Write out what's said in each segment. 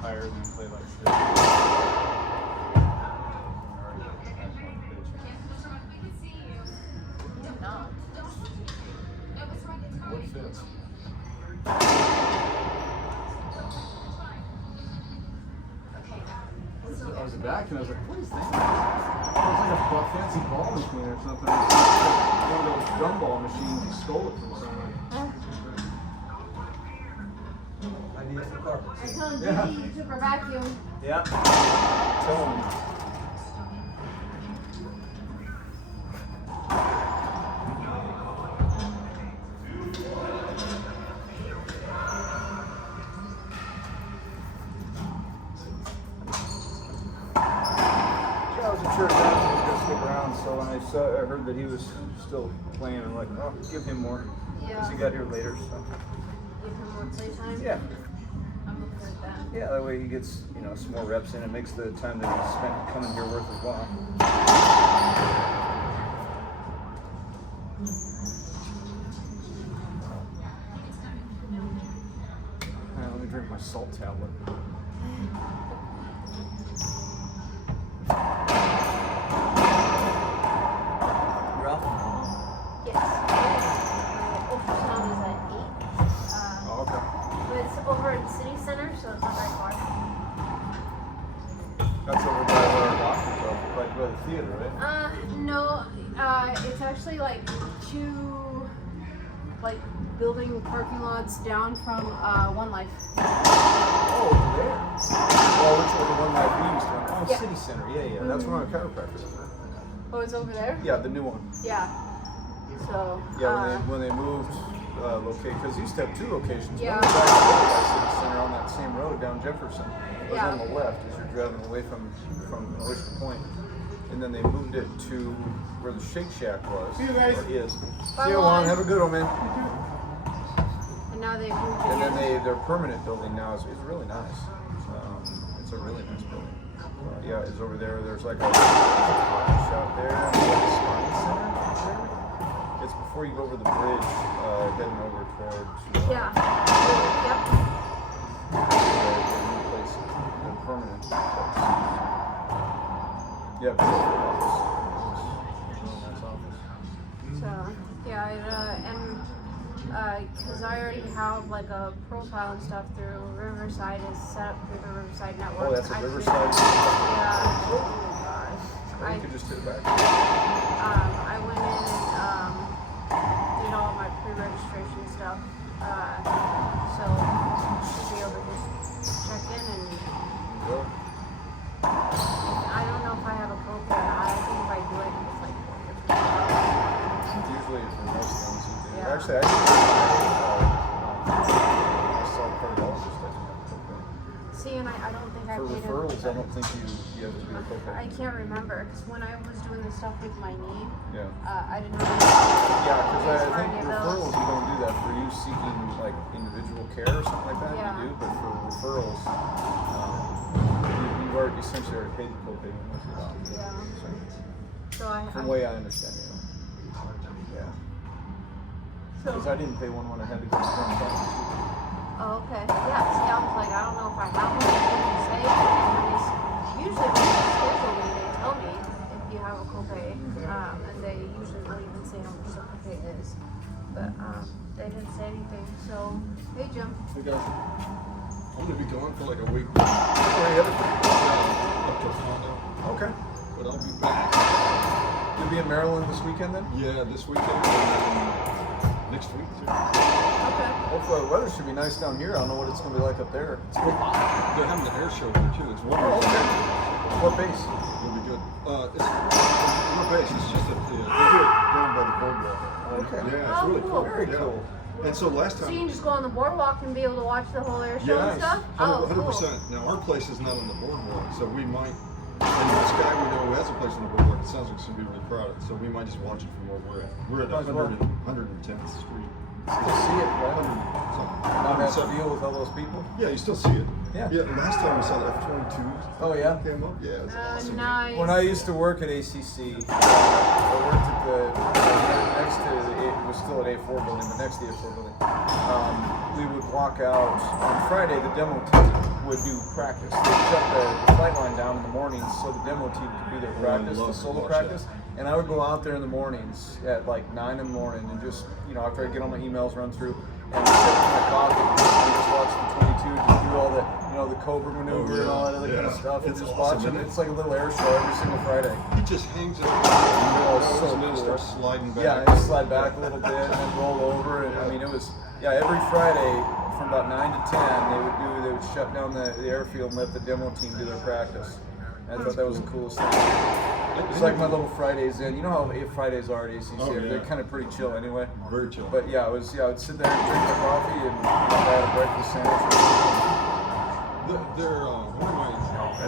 retire and then play like shit. No. What fits? I was back and I was like, what is that? It was like a fancy ball machine or something. It was like one of those gumball machines. You stole it from someone. I need some carpets. I told Judy you took her vacuum. Yeah. Tell him. So when I heard that he was still playing, I'm like, oh, give him more. Because he got here later. So. Give him more playtime? Yeah. I'm okay with that. Yeah, that way he gets, some more reps in. It makes the time that he spent coming here worth his while. Let me drink my salt tablet. So it's not very far. That's over by where our doctor's are, like by the theater, right? No. It's actually like 2 building parking lots down from One Life. Oh, over there. Well, which was the One Life we used to run? Oh, yeah. City Center. Yeah. That's where our chiropractor is. Oh, it's over there? Yeah, the new one. Yeah. So. Yeah, when they moved. Locate because he used to have 2 locations. Yeah. One was actually over by City Center on that same road down Jefferson. It was on the left as you're driving away from Oyster Point, and then they moved it to where the Shake Shack was. See you guys. Or is. Bye, See you, Juan. Have a good one, man. And now they've moved it. And then their permanent building now is really nice. It's a really nice building. Yeah, it's over there. There's like a coffee shop there. And a spine center there. It's before you go over the bridge, heading over towards. Yeah. Yep. New place, the permanent place. Yeah, beautiful office. Really nice office. So, yeah, because I already have like a profile and stuff through Riverside is set up through the Riverside network. Oh, that's a Riverside. Yeah. Oh gosh. You could just hit it back. I went in and did all my pre-registration stuff. So should be able to just check in and. Go. I don't know if I have a copay or not. I think if I do it, it's like $450. Usually for most things you do. Yeah. Actually, I saw cardiologist. I didn't have a copay. See, and I don't think I For paid referrals, I don't think you have to do a copay. I can't remember because when I was doing the stuff with my knee, Yeah. I didn't know. Yeah, because I As far think as referrals those. you don't do that for you seeking like individual care or something like that. Yeah. You do, but for referrals, you already essentially already paid the copay once you're out. Yeah. So, So from the way I understand it. Yeah. So. Because I didn't pay one when I had to go to front time. Oh, okay. Yeah. See, I was like, I don't know if I have one. They didn't say. Usually when they schedule me, they tell me if you have a copay, and they usually will even say how much the copay is. But they didn't say anything. So, hey, Jim. Hey guys, I'm gonna be gone for like a week. Where are you headed? Up to Toronto, Okay. but I'll be back. You'll be in Maryland this weekend then? Yeah, this weekend and next week too. Okay. Hopefully the weather should be nice down here. I don't know what it's going to be like up there. It's They're having an air show here too. It's wonderful. Oh, okay. What base? It'll be good. It's no base. It's just they do it down by the boardwalk. Okay. Yeah, it's Oh, really cool. cool. Very Yeah. cool. And so last So time. you can just go on the boardwalk and be able to watch the whole air show and Yes, stuff? Oh, 100%. Now our place is not on the boardwalk, so we might. And this guy we know who has a place on the boardwalk, it sounds like it's gonna be really crowded. So we might just watch it from where we're at. We're at Might as well. 110th Street. To see it, right? 100 Not have to something. deal with all those people? Yeah, you still see it. Yeah. Yeah, last time we saw the F-22s. Oh, yeah? Came up. Yeah, it's awesome. nice. When I used to work at ACC, I worked at next to, it was still at A4 building, but next to the A4 building. we would walk out on Friday. The demo team would do practice. They'd shut the flight line down in the mornings so the demo team could do their practice, the solo practice. And I would go out there in the mornings at like 9 in the morning and just, after I get all my emails, run through and sip my coffee and just watch the 22, just do all the, the Cobra maneuver and all that other kind of stuff. And It's just awesome, watch it. isn't it? It's like a little air show every single Friday. He just hangs out so and then cool. starts sliding back. Yeah, I just slide back a little bit and then roll over. And I mean, it was, every Friday from about 9 to 10, they would shut down the airfield and let the demo team do their practice. And I thought that was the coolest thing. It's like my little Fridays in. You know how Fridays are at ACC? Oh, yeah. They're kind of pretty chill anyway. Very chill. But yeah, I would sit there and drink my coffee and I had a breakfast sandwich.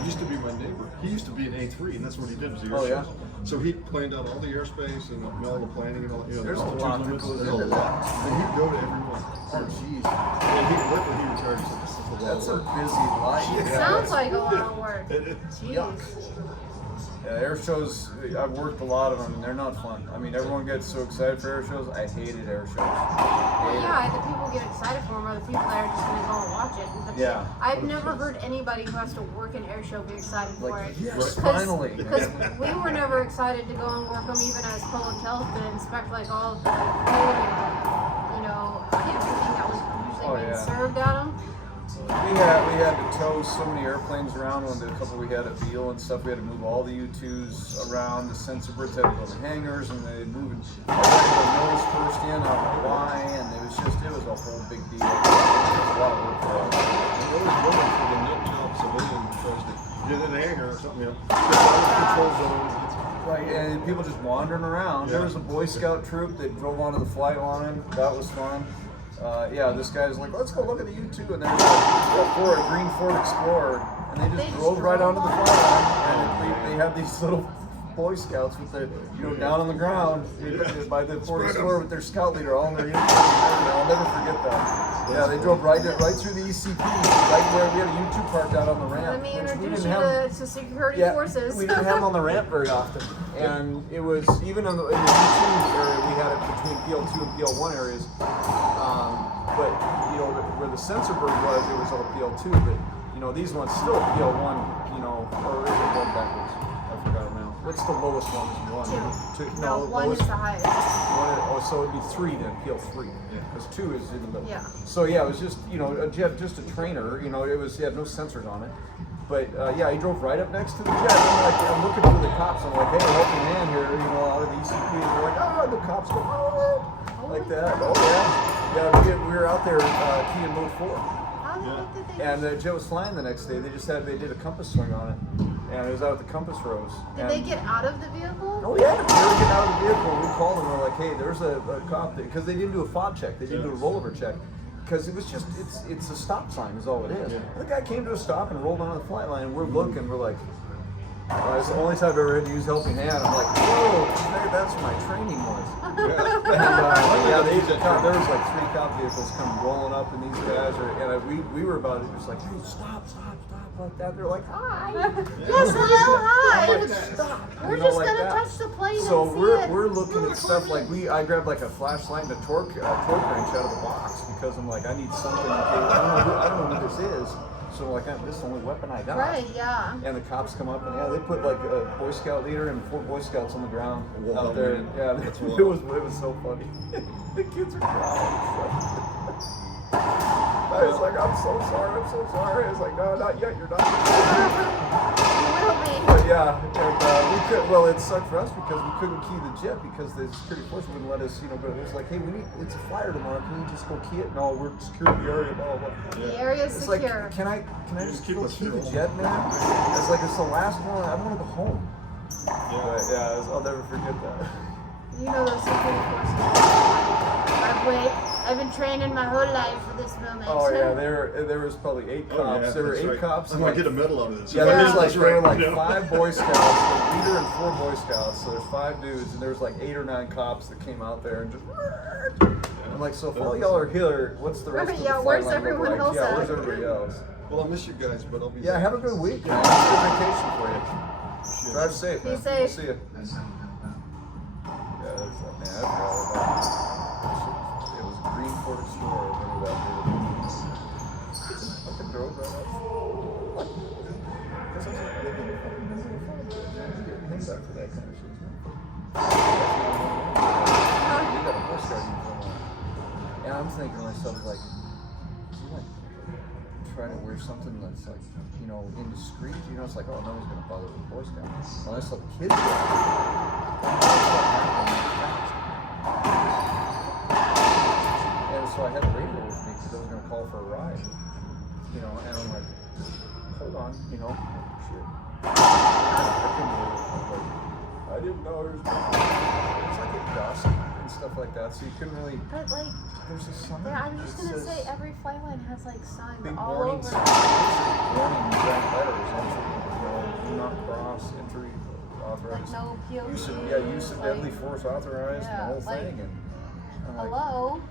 He used to be my neighbor. He used to be an A3, and that's what he did was the air Oh, yeah? shows. So he planned out all the airspace and all the planning and all. There's the a lot that altitude goes limits. into There's a lot. that. And he'd go to every one. Oh, jeez. And he worked when he retired. He said, "This is a lot That's a of work." busy life. Sounds like a lot of work. It is. Yuck. Jeez. Yeah, air shows, I've worked a lot of them and they're not fun. I mean, everyone gets so excited for air shows. I hated air shows. Well, yeah, the people get excited for them are the people that are just going to go and watch it. Yeah. I've never heard anybody who has to work an air show be excited for Like, it. yes, finally. Because we were never excited to go and work them even as public health to inspect like all of the food and, everything that was usually being served at them. We had to tow so many airplanes around when the couple we had at Beale and stuff. We had to move all the U2s around. The sensor birds had to go to the hangars and they moved nose first in. I don't know why. And it was a whole big deal. It was a lot of work for us. I'm always looking for the nip job civilian tries to get in the hangar or something. Control zone. Like, and people just wandering around. Yeah. There was a Boy Scout troop that drove onto the flight line. That was fun. This guy's like, let's go look at the U2, and there's a green Ford Explorer, and they just drove right onto the flight line, and they had these little Boy Scouts with the, down on the ground by the Ford Explorer with their scout leader all in their uniform. I'll never forget that. Yeah, they drove right through the ECP, right where we had a U2 parked out on the ramp. Let me which we introduce didn't you to security yeah, forces. we didn't have them on the ramp very often. And it was, even in the U2 area, we had it between PL2 and PL1 areas. But, where the sensor bird was, it was all PL2. But, these ones still PL1, or is it going backwards? I forgot now. What's the lowest one? Is 1? 2. No, one is the highest. So it'd be 3 then, PL3. Because 2 is in the middle. Yeah. So yeah, it was just, a jet, just a trainer. It had no sensors on it. But he drove right up next to the jet. I'm looking for the cops. I'm like, hey, helping hand here, out of the ECP. And they're like, oh, the cops go, oh, like that. Oh yeah. Yeah, we were out there key in mode 4. How the heck did they And the jet was flying the next day. They did a compass swing on it. And it was out at the compass rose. Did they get out of the vehicle? Oh yeah, they were getting out of the vehicle. We called them. We're like, hey, there's a cop because they didn't do a fob check. They didn't do a rollover check because it was just it's a stop sign is all it is. Yeah. The guy came to a stop and rolled onto the flight line. And we're looking. We're like, it's the only time I've ever had to use helping hand. I'm like, whoa, hey, that's what my training was. And, there was like 3 cop vehicles coming rolling up, and these guys we were about it. Just like, hey, stop, like that. They're like, hi. Yes, hello, hi. I'm like, stop. We're You know, just like gonna that. touch the plane So and see we're it. looking at stuff like I grabbed like a flashlight and a torque wrench out of the box because I'm like, I need something. I don't know who this is. So I'm like, this is the only weapon I got. Right, yeah. And the cops come up and they put like a Boy Scout leader and 4 Boy Scouts on the ground Wow, out there. man. Yeah, That's it wild. was so funny. The kids are crying. I was like, I'm so sorry. I was like, no, not yet. You're not. You will be. But yeah, and we could. Well, it sucked for us because we couldn't key the jet because the security force wouldn't let us. But it was like, hey, it's a flyer tomorrow. Can you just go key it? No, we're securing the area. Blah blah. The area's It's secure. like, can I just keep go us key the still. jet, man? It's like it's the last one. I want to go home. Yeah. But yeah, I'll never forget that. You know those security forces. I've been training my whole life for this moment. Oh yeah, there was probably 8 cops. Oh, yeah, There were that's 8 right. cops. I and might like, get a medal out of this. yeah, there That's were right. like 5 Boy Scouts, a leader and 4 Boy Scouts. So there's 5 dudes, and there was like 8 or 9 cops that came out there and just. I'm like, so if all y'all are here, what's the rest Right, of the yeah, flight where's line look everyone like? else Yeah, at? where's everybody else? Well, I miss you guys, but I'll be Yeah, back. have a good week. Man. Good vacation for you. Drive safe, man. Be safe. See you. Yeah, that's man. That's all about it. It was a green Ford Explorer when we got there. drove right up. What? Because I was like, look at the fucking number of fun. You get paid back for that kind of shit. You got a Boy Scout uniform on. And I'm thinking to myself, like, is he like trying to wear something that's like, you know, indiscreet? You know, it's like, oh, no one's gonna bother with Boy Scouts. Unless the kids do. And so I had the radio with me because I was gonna call for a ride. You know, and I'm like, hold on, you know, shit. I didn't know it was it's like a dusk and stuff like that, so you couldn't really. But like, there's a sign. yeah, I'm just that gonna says say every flight line has like signs big all warning over. signs. Warning giant letters, entry, you know, do not cross, entry authorized. Like no POV. Use of deadly force authorized, yeah, the whole like, thing, and I'm like, hello.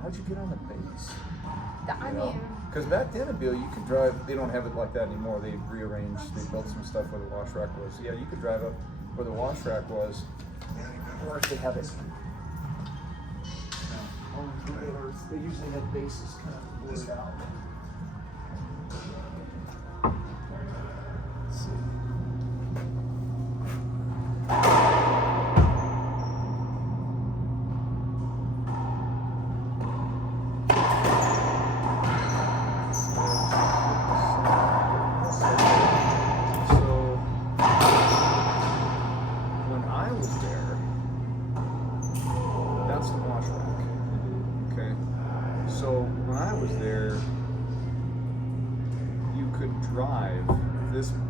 how'd you get on the base? I You know? mean, Because back then, Bill, you could drive. They don't have it like that anymore. They rearranged. They built some stuff where the wash rack was. Yeah, you could drive up where the wash rack was, or if they have it. Or they usually have bases kind of blurred out. Let's see.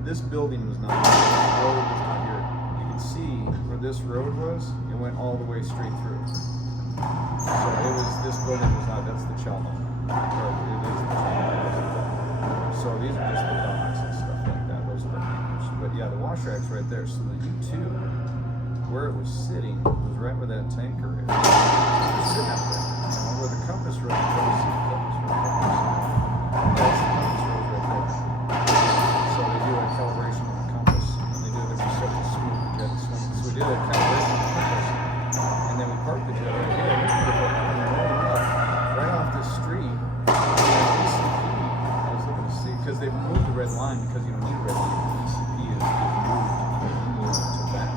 This building was not here. This road was not here. You could see where this road was. It went all the way straight through. So it was. This building was not. That's the Chelma. Or it is the Chelma. So these are just the docks and stuff like that. Those are the hangars. But yeah, the wash rack's right there. So the U2, where it was sitting, was right where that tanker is. It was sitting out there. You know, where the compass road. You can see the compass road. That's the compass road right there. So they do a calibration on the compass, and they do it every such a smooth the jet swing. So we did a calibration on the compass, and then we parked the jet right here. Right off this street. I was looking to see because they moved the red line because you don't need a red line. ECP is moved to back.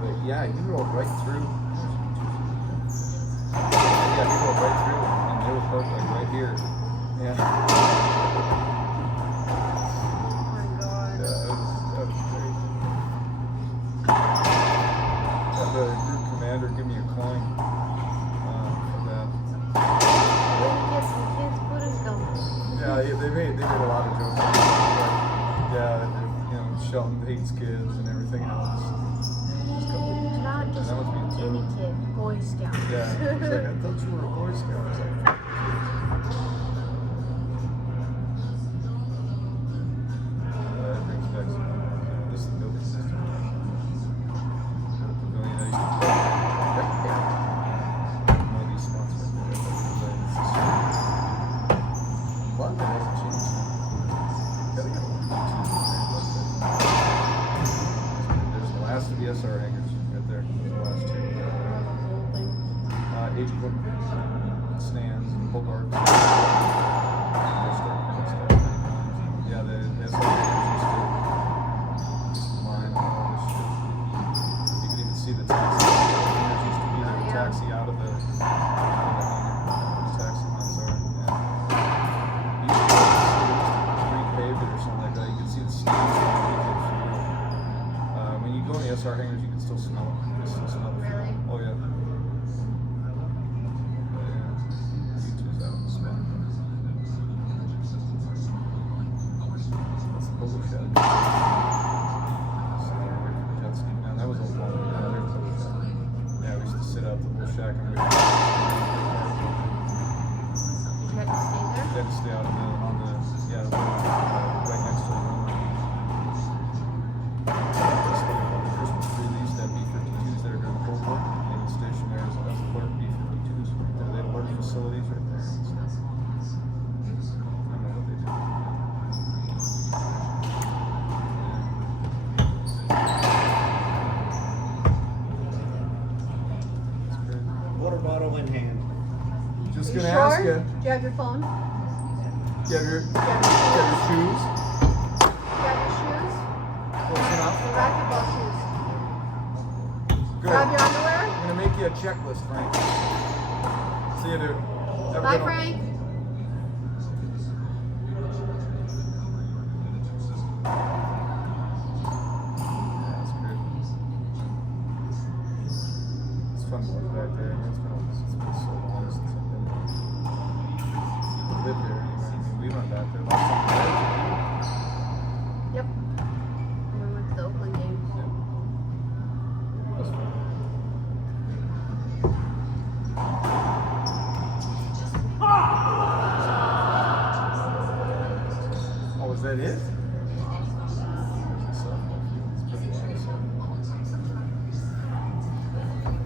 But yeah, you rolled right through. Yeah, you rolled right through, and they were parked like right here. Yeah. The group commander give me a coin for that. when you get some kids, put us going. Yeah, they made a lot of jokes. But yeah, you know, Shelton hates kids and everything else. Not just that was me too. any kid, Boy Scout. Yeah, he's like, I thought you were a Boy Scout. I was like, fuck that brings back some memories. This is the building system. SR hangers right there. Those are the last two. Age book stands and book arcs. Yeah, the SR hangers used to line all this shit. You could even see the taxi. Hangers used to be there to taxi out of the hangar. The taxi lines are. Yeah. You used to repaved it or something like that. You could see the steam. When you go in the SR hangars, you can still smell it. You can still smell the fuel. Really? Oh yeah. U2's out in the spot. That's the bubble shed. Sitting there waiting for the jet ski. Man, that was a long way down there. Yeah, we used to sit out the little shack and wait. You had to stay there? We had to stay out on the right next to the runway. Christmas tree, they used to have B-52s there during the Cold War. They would station there as alert B-52s right there. They had alert facilities right there. I don't know what they do. That's crazy. Water bottle in hand. Just You gonna sure? ask you. Do you have your phone? You have your You have your shoes. You have your shoes? Close enough. Your racquetball shoes. Good. You have your underwear? I'm gonna make you a checklist, Frank. See you, dude. Have a Bye, good one. Frank. That's good. It's fun to live back there. It's been so long since I've been there. I lived there anyway. I mean, we went back there last time. Yep. And we went to the Oakland game. It was fun. Oh, was that it?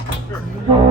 It's pretty awesome.